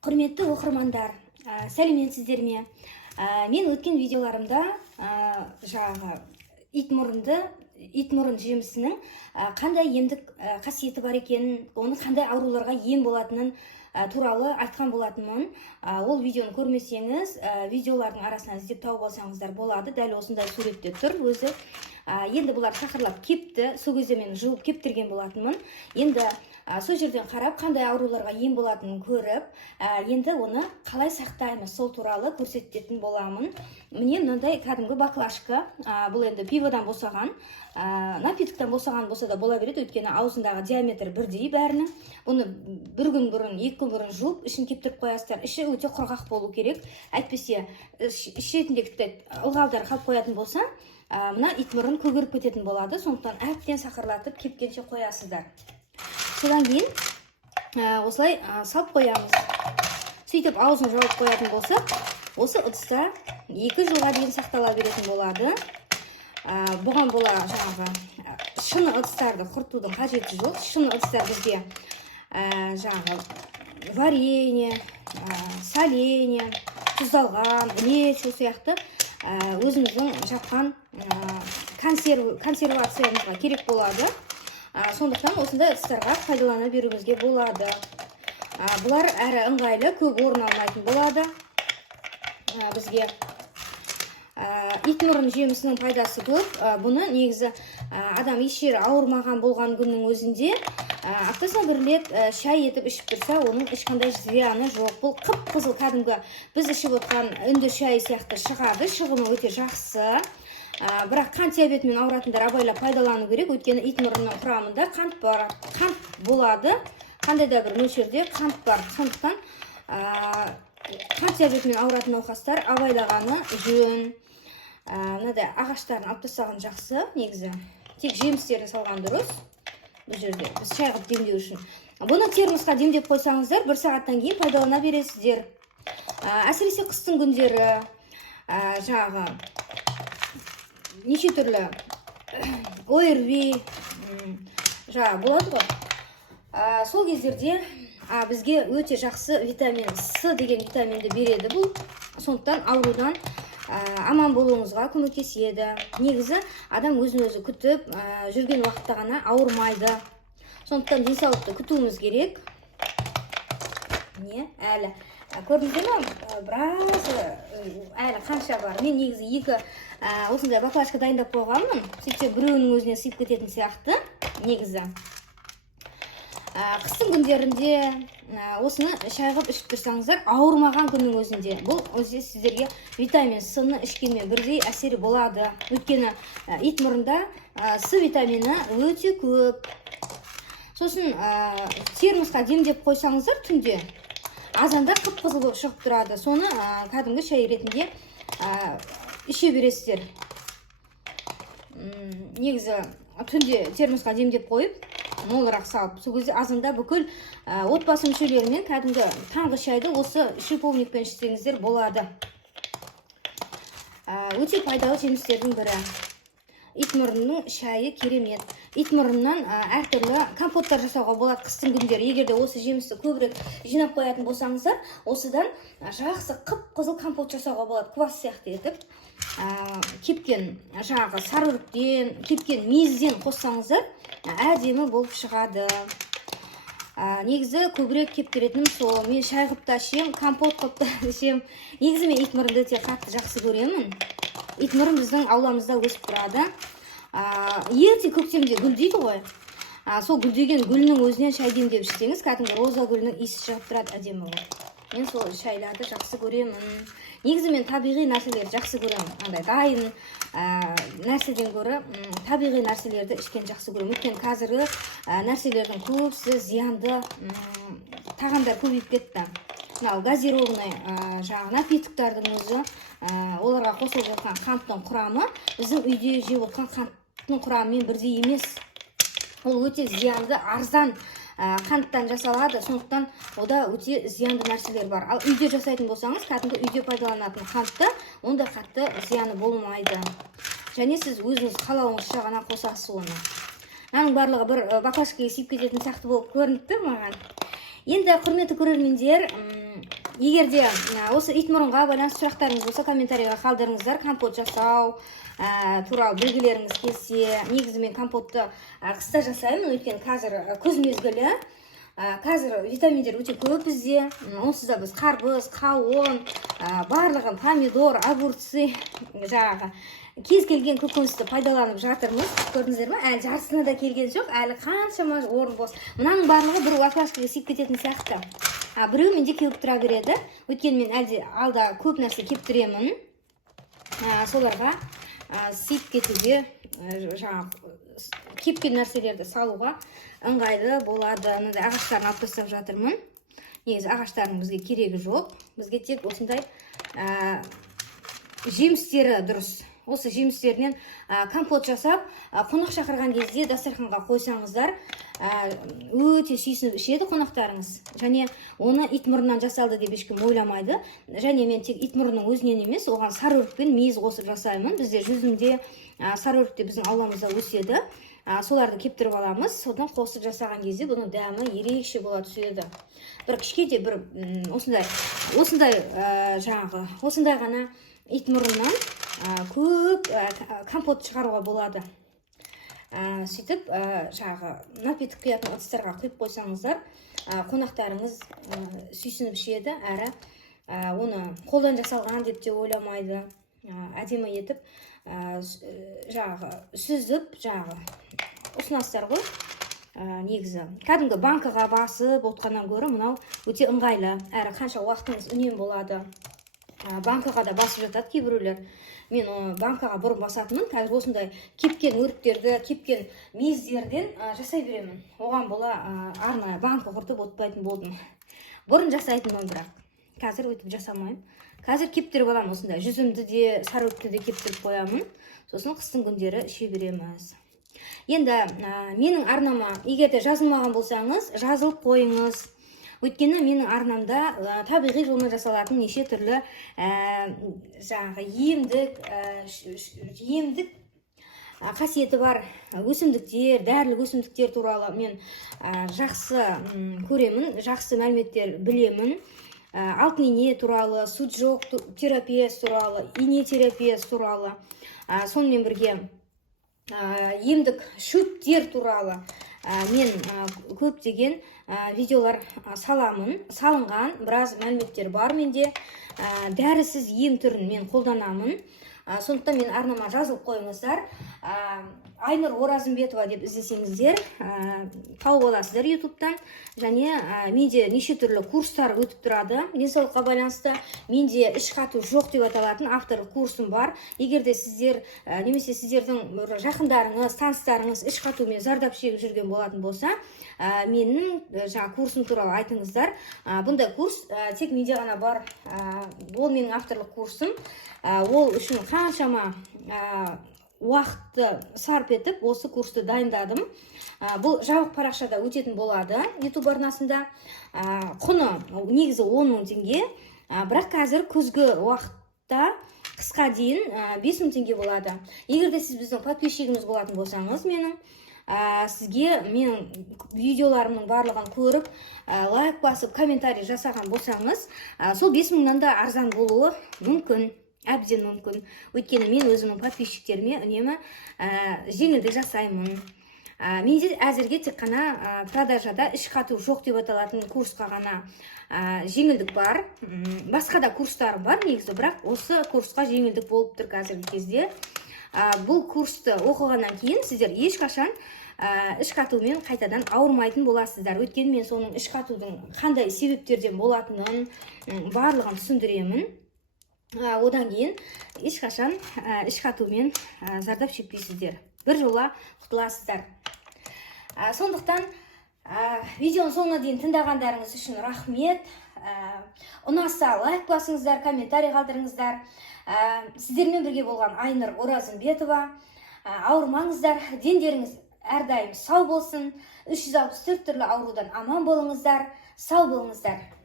Құрметті оқырмандар, сәлеметсіздер ме? Мен өткен видеоларымда итмұрын жемісінің қандай емдік қасиеті бар екенін, оны қандай ауруларға ем болатынын туралы айтқан болатынмын. Ол видеоны көрмесеңіз, видеолардың арасынан іздеп тауып алсаңыздар болады. Дәл осындай суретте тұр өзі. Енді бұлар шақырлап кепті, сол кезде мен жуып кептірген болатынмын. Енді сол жерден қарап, қандай ауруларға ем болатынын көріп, енді оны қалай сақтаймыз, сол туралы көрсететін боламын. Міне мынандай кәдімгі баклажка, бұл енді пиводан босаған, напитоктан босаған болса да бола береді, өйткені аузындағы диаметр бірдей бәрінің. Бұны бір күн бұрын, 2 күн бұрын жуып, ішін кептіріп қоясыздар. Іші өте құрғақ болу керек. Әйтпесе ішетіндегі ылғалдар қалып қоятын болса, мына итмұрын көгеріп кететін болады. Сондықтан әбден сақырлатып кепкенше қоясыздар. Содан кейін осылай салып қоямыз. Сөйтіп аузын жауып қоятын болса, осы ыдыста 2 жылға дейін сақтала беретін болады. Бұған бола жаңағы шыны ыдыстарды құртудың қажеті жоқ. Шыны ыдыстар бізге жаңағы варенье, соленье, тұздалған, лечо сияқты өзіміздің жатқан консервациямызға керек болады. Сондықтан осындай ыдыстарға пайдалана беруімізге болады. Бұлар әрі ыңғайлы, көп орын алмайтын болады бізге. Итмұрын жемісінің пайдасы көп. Бұны негізі адам ешер ауырмаған болған күннің өзінде аптасына бір рет шай етіп ішіп тұрса, оның ешқандай зияны жоқ. Бұл қып-қызыл кәдімгі біз ішіп отқан үнді шай сияқты шығады. Шығымы өте жақсы. Бірақ қант диабетімен ауыратындар абайлап пайдалану керек, өйткені итмұрынның құрамында қант болады. Қандай да бір мөлшерде қант бар. Сондықтан қант диабетімен ауыратын науқастар абайлағаны жөн. Мынадай ағаштарын алып тастаған жақсы, негізі. Тек жемістерін салған дұрыс. Бұл жерде біз шай қылып демдеу үшін. Бұны термосқа демдеп қойсаңыздар, 1 сағаттан кейін пайдалана бересіздер. Әсіресе қыстың күндері жаңағы неше түрлі ОРВИ болады ғой. Сол кездерде бізге өте жақсы витамин С деген витаминді береді бұл. Сондықтан аурудан аман болуыңызға көмектеседі. Негізі адам өзін-өзі күтіп жүрген уақытта ғана ауырмайды. Сондықтан денсаулықты күтуіміз керек. Не, әлі көрдіңіздер ме? Біраз әлі қанша бар. Мен негізі 2 осындай баклажка дайындап қойғанмын. Сөйтсе біреуінің өзіне сыйып кететін сияқты негізі. Қыстың күндерінде осыны шай қылып ішіп тұрсаңыздар, ауырмаған күннің өзінде бұл сіздерге витамин С-ны ішкенмен бірдей әсері болады. Өйткені итмұрында С витамині өте көп. Сосын термосқа демдеп қойсаңыздар түнде азанда қып-қызыл болып шығып тұрады. Соны кәдімгі шай ретінде іше бересіздер. Негізі түнде термосқа демдеп қойып, молырақ салып, сол кезде азында бүкіл отбасы мүшелерімен кәдімгі таңғы шайды осы шиповникпен ішсеңіздер болады. Өте пайдалы жемістердің бірі. Итмұрынның шайы керемет. Итмұрыннан әртүрлі компоттар жасауға болады қыстың күндері. Егер де осы жемісті көбірек жинап қоятын болсаңыздар, осыдан жақсы қып-қызыл компот жасауға болады. Квас сияқты етіп, кепкен жаңағы сарыөріктен, кепкен мейізден қоссаңыздар, әдемі болып шығады. Негізі көбірек кептіретінім сол. Мен шай қылып та ішем, компот қылып та ішем. Негізі мен итмұрынды өте қатты жақсы көремін. Итмұрын біздің ауламызда өсіп тұрады. Ерте көктемде гүлдейді ғой. Сол гүлдеген гүлінің өзінен шай демдеп ішсеңіз, кәдімгі роза гүлінің иісі шығып тұрады, әдемі ғой. Мен сол шайларды жақсы көремін. Негізі мен табиғи нәрселерді жақсы көремін. Андай дайын нәрседен гөрі табиғи нәрселерді ішкен жақсы көремін. Өйткені қазіргі нәрселердің көбісі зиянды тағамдар көбейіп кетті. Газированный жаңағы напитоктардың өзі, оларға қосылып жатқан қанттың құрамы біздің үйде жеп отқан қанттың құрамымен бірдей емес. Ол өте зиянды, арзан қанттан жасалады. Сондықтан ода өте зиянды нәрселер бар. Ал үйде жасайтын болсаңыз, кәдімгі үйде пайдаланатын қантты, онда қатты зияны болмайды. Және сіз өзіңіз қалауыңызша ғана қосасыз оны. Мынаның барлығы бір баклажкаға сиып кететін сияқты болып көрініп тұр маған. Енді құрметті көрермендер, егер де осы ит мұрынға байланысты сұрақтарыңыз болса, комментарийға қалдырыңыздар. Компот жасау туралы білгілеріңіз келсе, негізі мен компотты қыста жасаймын, өйткені қазір күз мезгілі. Қазір витаминдер өте көп бізде. Онсыз да біз қарбыз, қауын, барлығын помидор, огурцы, жаңағы кез келген көкөністі пайдаланып жатырмыз. Көрдіңіздер ме? Әлі жартысына да келген жоқ. Әлі қаншама орын бос. Мынаның барлығы бір лапашкаға сиіп кететін сияқты. Біреу менде келіп тұра береді. Өйткені мен әлде алда көп нәрсе кептіремін. Соларға сиіп кетуге, жаңағы кепкен нәрселерді салуға ыңғайлы болады. Мынандай ағаштарын алып тастап жатырмын. Негізі ағаштардың бізге керегі жоқ. Бізге тек осындай жемістері дұрыс. Осы жемістерінен компот жасап, қонақ шақырған кезде дастарханға қойсаңыздар, өте сүйсініп ішеді қонақтарыңыз. Және оны ит мұрнынан жасалды деп ешкім ойламайды. Және мен тек ит мұрнының өзінен емес, оған сарыөрікпен мейіз қосып жасаймын. Бізде жүзімде, сарыөрікте біздің ауламызда өседі. Соларды кептіріп аламыз. Содан қосып жасаған кезде бұның дәмі ерекше бола түседі. Бір кішкеде бір осындай ғана ит мұрнынан көп компот шығаруға болады. Сөйтіп, напиток құятын ыдыстарға құйып қойсаңыздар, қонақтарыңыз сүйсініп ішеді, әрі оны қолдан жасалған деп те ойламайды. Әдемі етіп, сүзіп, ұсынасыздар ғой. Негізі кәдімгі банкаға басып отқаннан гөрі мынау өте ыңғайлы, әрі қанша уақытыңыз үнем болады. Банкаға да басып жатады кейбіреулер. Мен банкаға бұрын басатынмын. Қазір осындай кепкен өріктерді, кепкен мейіздерден жасай беремін. Оған бола арнайы банка құртып отпайтын болдым. Бұрын жасайтынмын, бірақ қазір өйтіп жасамаймын. Қазір кептіріп аламын, осындай жүзімді де, сарыөрікті де кептіріп қоямын. Сосын қыстың күндері іше береміз. Енді менің арнама егер де жазылмаған болсаңыз, жазылып қойыңыз. Өйткені менің арнамда табиғи жолмен жасалатын неше түрлі емдік қасиеті бар өсімдіктер, дәрілік өсімдіктер туралы мен жақсы көремін, жақсы мәліметтер білемін. Алтын ине туралы, суджок терапиясы туралы, ине терапиясы туралы, сонымен бірге емдік шөптер туралы мен көптеген видеолар салынған, біраз мәліметтер бар менде. Дәрісіз ем түрін мен қолданамын. Сондықтан мен арнама жазылып қойыңыздар. Айнұр Оразымбетова деп іздесеңіздер, тауып аласыздар ютубтан. Және менде неше түрлі курстар өтіп тұрады. Денсаулыққа байланысты менде іш қату жоқ деп аталатын авторлық курсым бар. Егер де сіздер немесе сіздердің жақындарыңыз, таныстарыңыз іш қатумен зардап шегіп жүрген болатын болса, менің курсым туралы айтыңыздар. Бұндай курс тек менде ғана бар. Ол менің авторлық курсым. Ол үшін қаншама уақытты сарп етіп, осы курсты дайындадым. Бұл жабық парақшада өтетін болады YouTube арнасында. Құны негізі 10 000 теңге. Бірақ қазір күзгі уақытта қысқа дейін 5 000 теңге болады. Егер де сіз біздің подписчигіміз болатын болсаңыз, сізге менің видеоларымның барлығын көріп, лайк басып, комментарий жасаған болсаңыз, сол 5 000-нан да арзан болуы мүмкін. Әбден мүмкін. Өйткені мен өзімнің подписчиктеріме үнемі жеңілдік жасаймын. Менде әзірге тек қана продажада іш қату жоқ деп аталатын курсқа ғана жеңілдік бар. Басқа да курстарым бар негізі, бірақ осы курсқа жеңілдік болып тұр қазіргі кезде. Бұл курсты оқығаннан кейін сіздер ешқашан іш қатумен қайтадан ауырмайтын боласыздар. Өйткені мен соның іш қатудың қандай себептерден болатынын барлығын түсіндіремін. Одан кейін ешқашан іш қатумен зардап шекпейсіздер. Бір жола құтыласыздар. Сондықтан видеоның соңына дейін тыңдағандарыңыз үшін рахмет. Ұнаса лайк басыңыздар, комментарий қалдырыңыздар. Сіздермен бірге болған Айнұр Оразымбетова. Ауырмаңыздар, дендеріңіз әрдайым сау болсын. 364 түрлі аурудан аман болыңыздар, сау болыңыздар.